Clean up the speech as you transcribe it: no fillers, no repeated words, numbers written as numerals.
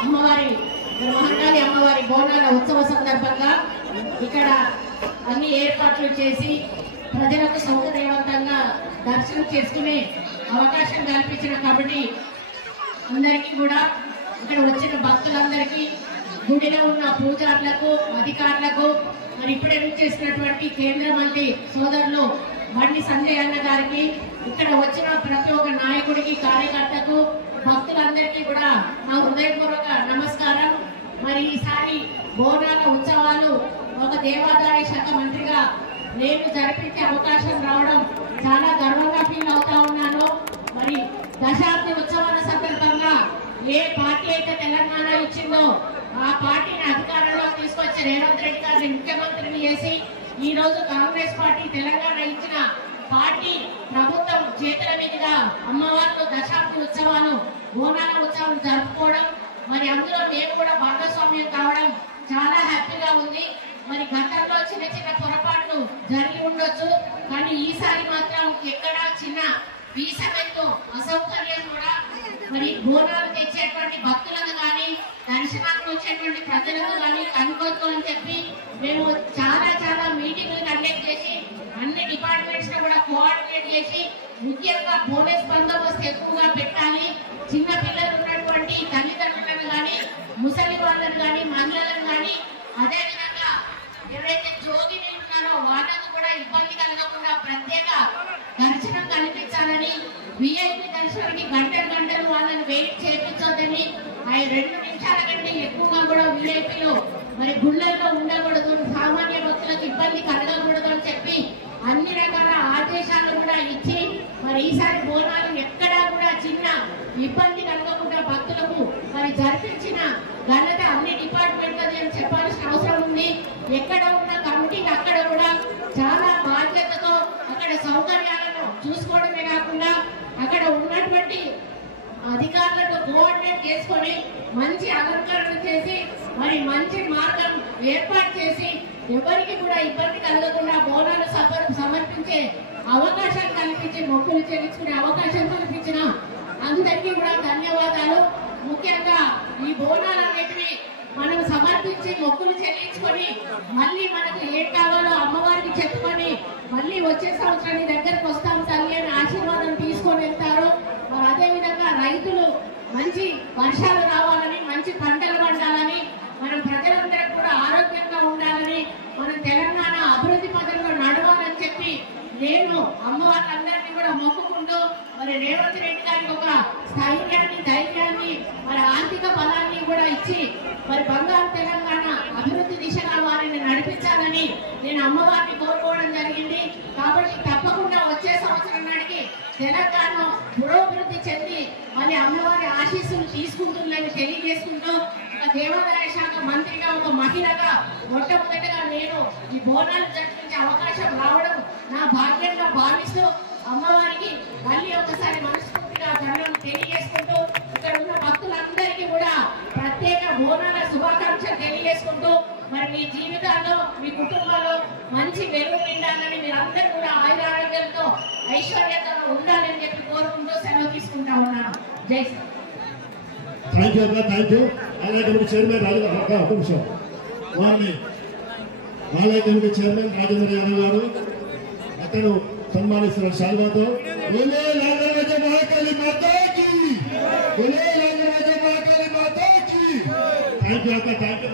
అమ్మవారి మహంకాళి అమ్మవారి బోనాల ఉత్సవ సందర్భంగా ఇక్కడ అన్ని ఏర్పాట్లు చేసి ప్రజలకు సౌకర్యవంతంగా దర్శనం చేసుకునే అవకాశం కల్పించిన కమిటీ అందరికీ కూడా, ఇక్కడ వచ్చిన భక్తులందరికీ, గుడిలో ఉన్న పూజారులకు, అధికారులకు, మరి ఇప్పుడే చేసినటువంటి కేంద్ర మంత్రి సోదరులు బండి సంజయ్ అన్న గారికి, ఇక్కడ వచ్చిన ప్రతి ఒక్క నాయకుడికి, కార్యకర్తకు, భక్తులందరికీ కూడా నా హృదయపూర్వక నమస్కారం. మరి ఈసారి బోనాల ఉత్సవాలు ఒక దేవాదాయ శాఖ మంత్రిగా నేను జరిపించే అవకాశం రావడం చాలా గర్వంగా ఫీల్ అవుతా ఉన్నాను. మరి దశాబ్ది ఉత్సవాల సందర్భంగా ఏ పార్టీ అయితే తెలంగాణ ఇచ్చిందో ఆ పార్టీని అధికారంలో తీసుకొచ్చి రేవంత్ రెడ్డి గారిని ముఖ్యమంత్రిని చేసి ఈ రోజు కాంగ్రెస్ పార్టీ తెలంగాణ ఇచ్చిన పార్టీ ప్రభుత్వం చేతుల మీదుగా అమ్మవార్లు దశాబ్ది ఉత్సవాలు, బోనాల ఉత్సవాలు జరుపుకోవడం, మరి అందులో మేము కూడా భాగస్వామ్యం కావడం చాలా హ్యాపీగా ఉంది. మరి గతంలో చిన్న చిన్న పొరపాట్లు జరిగి ఉండొచ్చు, కానీ ఈసారి మాత్రం ఎక్కడ చిన్న వీసమెత్తు అసౌకర్యం కూడా మరి బోనాలు తెచ్చేటువంటి భక్తులకు కానీ, దర్శనానికి వచ్చేటువంటి ప్రజలకు కానీ కనుకోవచ్చు అని చెప్పి మేము చాలా మీటింగ్లు కండక్ట్ చేసి అన్ని డిపార్ట్మెంట్స్ ని కూడా కోఆర్డినేట్ చేసి, ముఖ్యంగా పోలీస్ బందోబస్తు ఎక్కువగా పెట్టాలి, చిన్న పిల్లలు ఉన్నటువంటి తల్లిదండ్రులను కానీ, ముసలి వాళ్ళను కానీ, మహిళలను కానీ, అదేవిధంగా ఎవరైతే జోగిని ఉన్నారో వాళ్ళకు కూడా ఇబ్బంది కలగకుండా ప్రత్యేక దర్శనం కల్పించాలని, విఐపి దర్శనానికి గంటలు వాళ్ళని వెయిట్ చేయించొద్దని, 2 నిమిషాల కంటే ఎక్కువగా కూడా విఐపిలు మరి గుళ్ళల్లో ఉండకూడదు, సామాన్య భక్తులకు ఇబ్బంది కలగకూడదు అని చెప్పి అన్ని రకాల ఆదేశాలు కూడా ఇచ్చి, మరి ఈసారి బోనాలు ఎక్కడా కూడా చిన్న ఇబ్బంది కలగకుండా భక్తులకు మరి జరిపించిన ఘనత అన్ని డిపార్ట్మెంట్ అని చెప్పాల్సిన అవసరం ఉంది. ఎక్కడ ఉన్న కమిటీలు అక్కడ కూడా చాలా బాధ్యతతో అక్కడ సౌకర్యాలను చూసుకోవడమే కాకుండా అక్కడ ఉన్నటువంటి అధికారులను కోఆర్డినేట్ చేసుకొని మంచి అలంకరణ చేసి మరి మంచి మార్గం ఏర్పాటు చేసి ఎవరికి కూడా ఇబ్బంది కలగకుండా బోనాలు సమర్పించే అవకాశం కల్పించి, మొక్కులు చెల్లించుకునే అవకాశం కల్పించిన అందరికీ కూడా ధన్యవాదాలు. ముఖ్యంగా ఈ బోనాలన్నిటిని మనం సమర్పించి మొక్కులు చెల్లించుకొని మళ్ళీ మనకు ఏం కావాలో అమ్మవారికి చెప్పుకొని మళ్ళీ వచ్చే సంవత్సరం దగ్గరకు వస్తాం తల్లి అని ఆశీర్వాదం తీసుకొని వెళ్తారు. మరి అదేవిధంగా రైతులు మంచి వర్షాలు రావాలని, మంచి పంటలు పండాలని, మనం ప్రజలందరూ కూడా ఆరోగ్యంగా ఉండాలని, మనం తెలంగాణ అభివృద్ధి పథంలో నడవాలని చెప్పి నేను అమ్మవాళ్ళందరినీ కూడా మొక్కుకుంటూ మరి రేవంత్ రెడ్డి గారికి ఒక స్థైర్యాన్ని, ధైర్యాన్ని, మరి ఆర్థిక బలాన్ని కూడా ఇచ్చి మరి బంగారు తెలంగాణ అభివృద్ధి దిశగా వారిని నడిపించాలని నేను అమ్మవారిని కోరుకోవడం జరిగింది. కాబట్టి తప్పకుండా వచ్చే సంవత్సరం నాటికి తెలంగాణ పురోభివృద్ధి చెంది మరి అమ్మవారి ఆశీస్సులు తీసుకుంటుందని తెలియజేసుకుంటూ, ఒక దేవాదాయ శాఖ మంత్రిగా, ఒక మహిళగా మొట్టమొదటిగా నేను ఈ బోనాలు జరిపించే అవకాశం రావడం నా భాగ్యంగా భావిస్తూ అమ్మవారికి మళ్ళీ ఒకసారి మనస్ఫూర్తిగా ధన్యవాదాలు తెలియజేసుకుంటూ, ఇక్కడ ఉన్న భక్తులందరికీ కూడా ప్రత్యేక బోనాల శుభాకాంక్షలు తెలియజేసుకుంటూ, మరి మీ జీవితాల్లో, మీ కుటుంబాల్లో మంచి వెలుగు నిండాలని, మీరందరూ కూడా ఆయురారోగ్యంతో ఐశ్వర్యంతో ఉండాలని చెప్పి కోరుకుంటూ సెలవు తీసుకుంటా ఉన్నాను. జై శ్రీ. థ్యాంక్ యూ అన్న, థ్యాంక్ యూ. ఆలయ కమిటీ చైర్మన్ ఆలయ కమిటీ చైర్మన్ రాజేంద్ర యాదవ్ గారు అతను సన్మానిస్తున్న శాల్వాతో థ్యాంక్ యూ అక్క, థ్యాంక్ యూ.